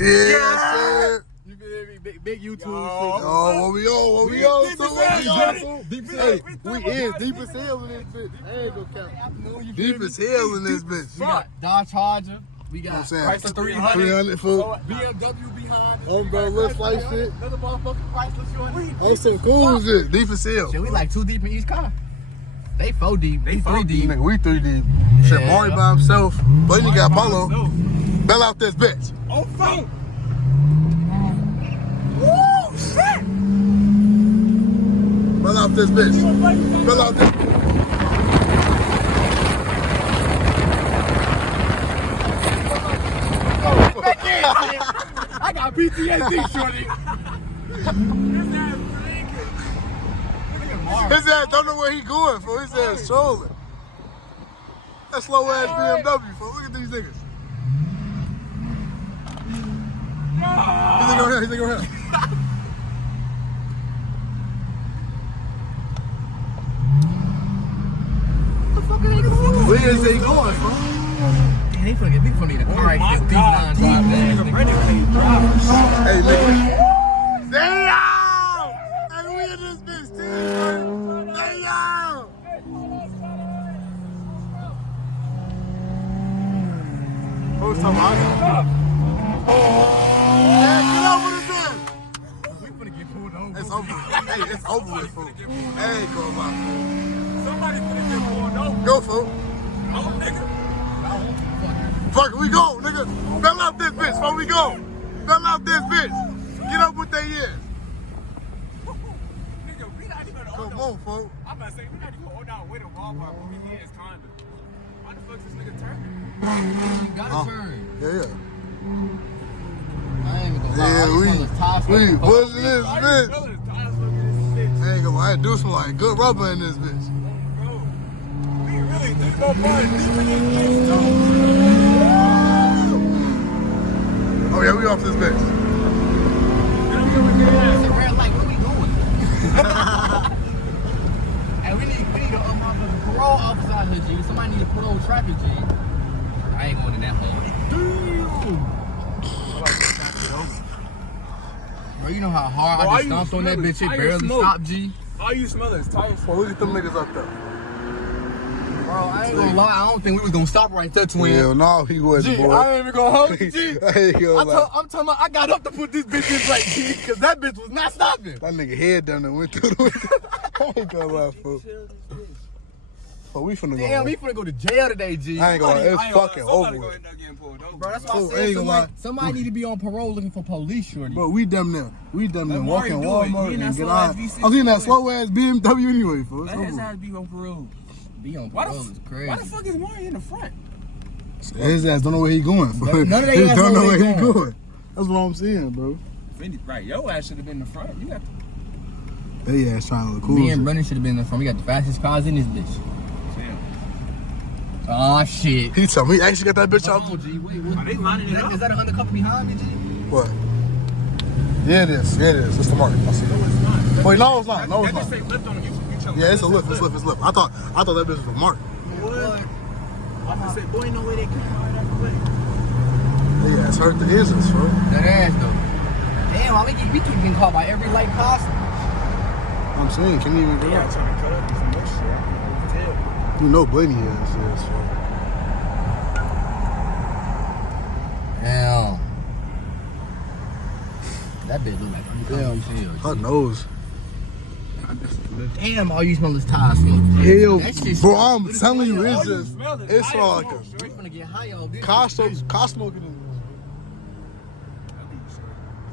Yeah. You feel me? Big YouTube shit. Oh, what we on? Hey, we is deep as hell in this bitch. I ain't gonna count. Deep as hell in this bitch. We got Dodge Charger. We got Chrysler 300 foot. BMW behind us. Oh, bro, let's like shit. Another motherfucking Chrysler shorty. Oh, some cool shit. Deep as hell. Shit, we like 2 deep in each car. They 4 deep. They 3 deep. Nigga, we 3 deep. Shit, Maury by himself. Blaney got Polo. Bell out this bitch. Oh, fuck. Woo, shit. Bell out this bitch. Bell out this. I got PTSD, shorty. His ass don't know where he going, for his ass trolling. That slow ass BMW, for look at these niggas. He's like, go here. What the fuck are they going? Where is they going, bro? They finna get big for me. The car ain't 59 drive. Hey, nigga. Damn! Hey, we in this bitch, team. Damn! Who's talking about? Yeah, get over this bitch. We finna get pulled over. It's over. Hey, it's over with, fool. Hey, go about, fool. Somebody finna get pulled over. Go, fool. Oh, nigga. Fuck it, we go, nigga. Bell out this bitch before we go. Bell out this bitch. Get up with they ears. Nigga, we not even Come on, folks. I'm about to say, we not even on our way to Walmart, but we is kinda. Why the fuck is this nigga turning? You gotta turn. Yeah. I ain't even gonna lie. Yeah, we pushing this I bitch. feel his tires looking at this shit. I ain't gonna lie, I do some like good rubber in this bitch. Bro, we really think about buying deep in this bitch, too. Oh yeah, we off this bitch. It's a red light. What we doing? Hey, we need a parole officer out here, G. Somebody need to parole traffic, G. I ain't going in that hole. Bro, you know how hard I just stomped on that bitch. It barely stopped, G. All you smell is tires. Well, look at them niggas up there. Bro, I ain't gonna lie. I don't think we was gonna stop right there, twin. Hell no, he wasn't, G, boy. I ain't even gonna hold you, G. I ain't gonna lie. I'm talking about I got up to put this bitch in brake, G, because that bitch was not stopping. That nigga head down there went through the window. I ain't gonna lie, fool. But we finna go. Damn, we finna go to jail today, G. I ain't gonna lie, it's fucking over with. Bro, that's why Fool, I ain't said gonna lie. somebody need to be on parole looking for police, shorty. Bro, we damn near walking Walmart and get out. V6 I was in that slow ass BMW anyway, fool. Let his ass be on parole. Be on Why parole the, is crazy. why the fuck is Maury in the front? His ass don't know where he going, fool. None of they He ass don't know know where where he he going. going. That's what I'm saying, bro. Right, your ass should have been in the front. You got to. They ass trying to look cool. Me and Brennan should have been in the front. We got the fastest cars in this bitch. Oh shit. He told me he actually got that bitch out. Hold on, G. Wait, what? Are they lining it up? Is that an undercover behind me, G? What? Yeah, it is. Yeah, it is. It's the mark. I see. No, it's not. Wait, no, it's not. No, it's That just not. say lift on him. Yeah, it's a lift. It's lift. It's lift. I thought that bitch was a mark. What? I'm gonna say, boy, no way they can't ride out the way. They ass hurt the engines, bro. That ass though. Damn, why we keep getting caught by every light possible? I'm saying, can't even go. Yeah, trying to cut up some more shit. I can tell. You know, Blaney ass is. Damn. That bitch look like Damn, her nose. Damn, all you smell is tire smoke. Hell, That shit bro, smell- I'm telling you, it's All you just, smell is it's tire like smoke, a shorty. We finna get high off this. car smoking in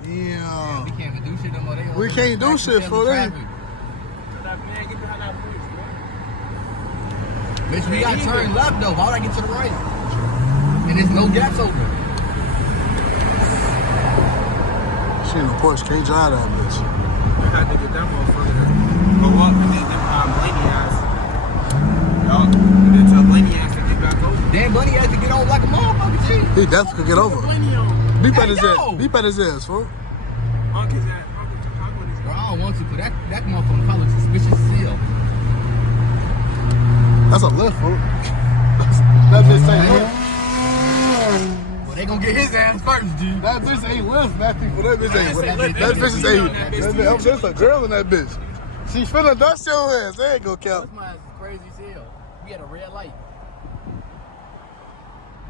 Yeah, we Damn. can't even do shit no more. They We can't do shit for that. Man, get behind that bridge, Bitch, we got turned left though. Why would I get to the right? And there's no gaps open. She in the Porsche, can't drive that bitch. I had to get that motherfucker to go up and then Blaney ass. Yup. And then tell Blaney ass to get back over. Damn, Bunny has to get on like a motherfucker, G. He definitely could get over. Blaney on. Beep Hey, at his yo! ass. Beep at his ass, fool. Uncle's ass. Uncle is Bro, I don't want to, but that motherfucker color suspicious as hell. That's a lift, fool. That bitch say lift. But They gonna get his ass first, G. That bitch ain't lift, Matthew. That bitch ain't lift. That That bitch is bitch ain't. There's a girl in that bitch. She finna dust your ass. They ain't gonna count. My ass is crazy as hell. We had a red light.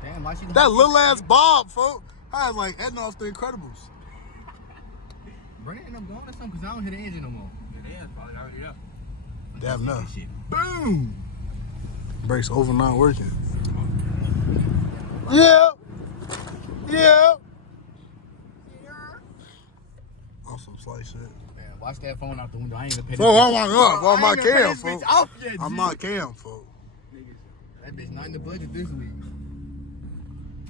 Damn, why she? That little ass Bob, folks. I was like heading off the Incredibles. Brandon, I'm going or something because I don't hear the engine no more. Yeah, probably already up. Damn no. Boom. Brakes over not working. Yeah. Yeah. On some slight shit. Man, watch that phone out the window. I ain't even paying So I'm not up. I'm not cam, cam, folks. yet, I'm not cam, folks. That bitch not in the budget this week.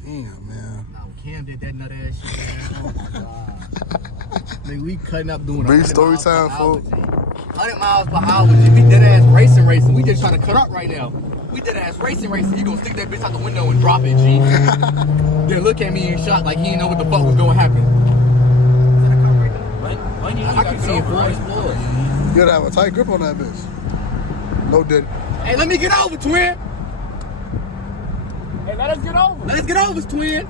Damn, man. Nah, Cam did that nut ass shit, man. Oh my god. Nigga, we cutting up doing Brief 100 story miles per time, hour, folks. G. 100 miles per hour, G. We dead ass racing. We just trying to cut up right now. We dead ass racing. You gonna stick that bitch out the window and drop it, G. Then look at me in shock like he didn't know what the fuck was gonna happen. I can see it for his floor. You gotta have a tight grip on that bitch. No did. Hey, let me get over, twin. Hey, let us get over. Let's get over, twin.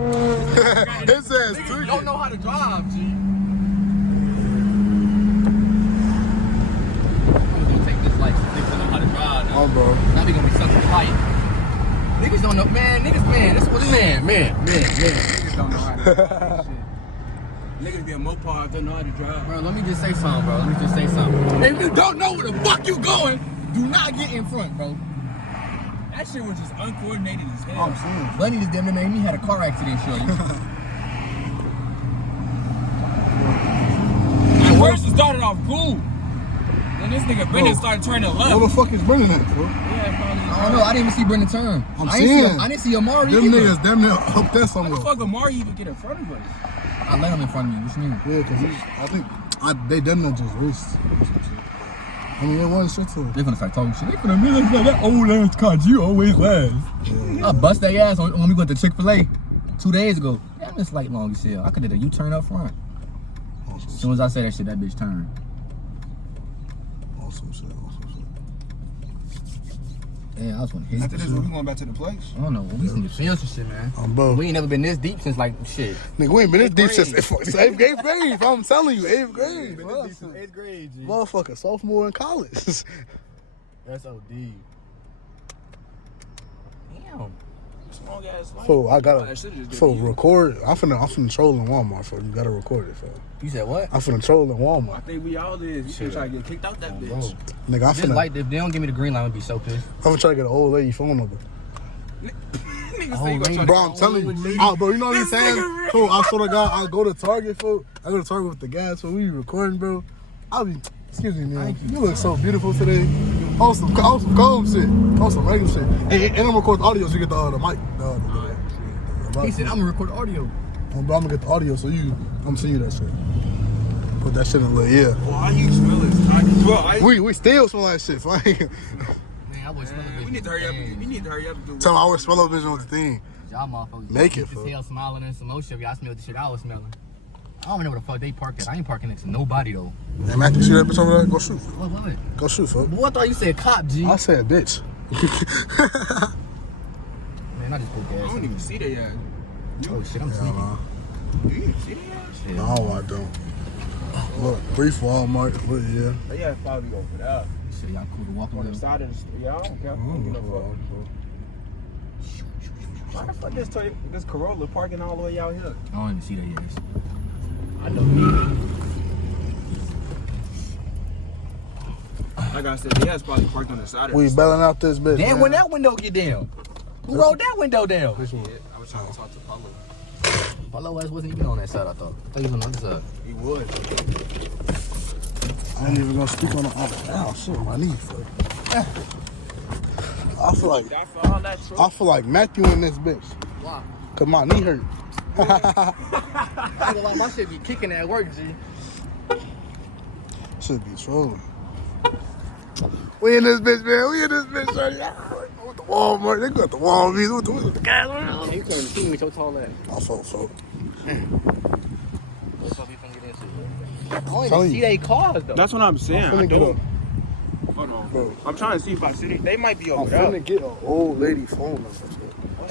His ass Niggas don't know how to drive, G. I'm gonna take this license. Niggas don't know how to drive now. Oh, bro. Now we gonna be sucking the light. Niggas don't know, man. That's what man. Niggas don't know how to drive. Niggas be a Mopars, don't know how to drive. Bro, let me just say something, bro. If you don't know where the fuck you going, do not get in front, bro. That shit was just uncoordinated as hell. I'm saying. Bunny just damn near made me had a car accident, shorty. At first it started off cool. Then this nigga Brendan started turning left. Where the fuck is Brendan at, bro? Yeah, probably. I don't know. I didn't even see Brendan turn. I'm I saying. didn't see Amari Them either. niggas damn near up there How the somewhere. fuck Amari even get in front of us? I let him in front of me. What you mean? Yeah, cause I think they damn near just raced. I mean, it wasn't shit to it. They're gonna start talking shit. They finna be like that old ass car. You always last. Yeah. I bust their ass when we went to Chick-fil-A 2 days ago. Damn, this light long as hell. I could have did a U-turn up front. As soon as I said that shit, that bitch turned. Awesome shit. Yeah, I was gonna hit After this this, shit. we going back to the place? I don't know. We need to feel some shit, man. Bro. We ain't never been this deep since like shit. Nigga, we ain't been this deep grade. since 8th grade. I'm telling you, 8th grade. Bro. 8th grade, G. Motherfucker, sophomore in college. That's OD. Damn. Small ass light. So I gotta, should've just so did you. record. I'm finna troll in Walmart. So you gotta record it. So You said what? I'm finna troll in I Walmart. think we all did. You should try to get kicked out that bitch. Bro. Nigga, I'm This finna, light, if they don't give me the green light, I'm gonna be so pissed. I'm finna try to get an old lady phone number. Niggas Oh, say you gonna try Bro, to I'm telling you, bro, you know what I'm saying? So I swear to God, I go to Target, fool. I go to Target with the guys, so we recording, bro. I'll be, excuse me, man. You look so beautiful today. On some calm shit. On some regular shit. Hey, and I'm gonna record the audio so you get the mic. He said, I'm gonna record audio. But I'm gonna get the audio so I'm seeing you that shit. Put that shit in a little ear. Why you smell it? We still smell like shit. Like, Man, I was smelling We need to hurry up. We need to hurry up and do. tell me I always smell up vision with the thing. Y'all motherfuckers. Make it, This fool. hell smiling and some more shit. Y'all smelled the shit I was smelling. I don't know where the fuck they parked at. I ain't parking next to nobody though. Hey, Mac, you see that bitch over there? Go shoot. What? Go shoot, fuck. Boy, I thought you said cop, G. I said bitch. Man, I just put I gas. don't even see that yet. Oh shit, I'm Yeah, sleeping. man. You didn't see that yet? Shit. No, I don't. Look, brief Walmart. Look, yeah. But yeah, it's probably over there. Shit, y'all cool to walk On over the there. side of the street. Yeah, I don't care. I don't give no fuck. Why the fuck this Corolla parking all the way out here? I don't even see that yet. I know me. Like I said, the ass probably parked on the side of We the street. bailing out this bitch. Damn, man. when that window get down? Who rolled that window down? Which one? I was trying to talk to Paulo. Paulo ass wasn't even on that side, I thought. I thought he was on the other side. He would. I ain't even gonna speak on the. Oh shit, my knee. Fuck. I feel like Matthew in this bitch. Why? Cause my knee hurt. I ain't gonna lie, my shit be kicking at work, G. Should be trolling. We in this bitch, man. We in this bitch, right? With the Walmart, they got the Walmart with the gas. Yeah, you couldn't see me with your tall ass. I felt so. What the fuck we finna get into? I don't Telling even see they cars, though. That's what I'm saying. I'm finna I get don't. up. Hold on. Bro, I'm trying to see if I see it. They might be I'm over there. finna get an old lady phone number. So.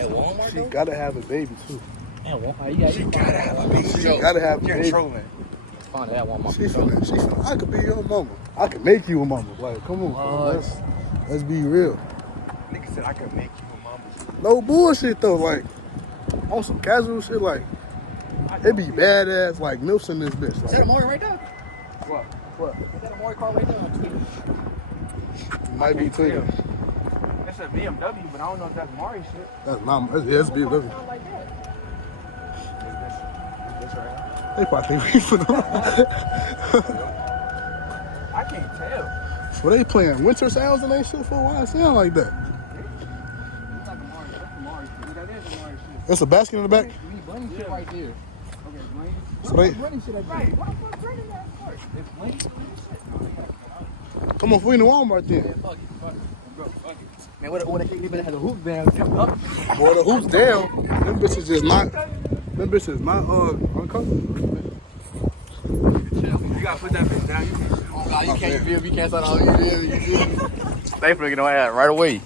At Walmart, She gotta have a baby too. At Walmart, She gotta have a baby. She gotta have a You're baby. trolling. Find it at Walmart. She finna, I could be your mama. I could make you a mama. Like, come on, bro. Let's be real. Nigga said I could make you a mama. No bullshit though, like, on some casual shit, like, it be badass, like, milfs in this bitch. Is that Like, a Maury right there? what? Is that a Maury car right there? Might be too. That's a BMW, but I don't know if that's Mari shit. That's not, it's be living. Sound like that. Is this right? They probably think we for them. I can't tell. Well, they playing winter sounds and they shit for a while. It sound like that. It's like a Mari. That's a Mari shit. That is a Mari shit. There's a basket in the back. We need Blaney shit right there. Okay, Blaine. So they, Blaney shit right there. Right. Why the fuck Blaine that part? It's Blaine shit. come on, we in the Walmart then. Yeah, fuck it. Bro, fuck it. Man, what the heck, even had a hoop down, kept up. Boy, the hoops down. Them bitches just not, uncomfortable. You gotta put that bitch down. Oh, God, you can't feel me, you can't start all you feel me. They freaking on ass right away.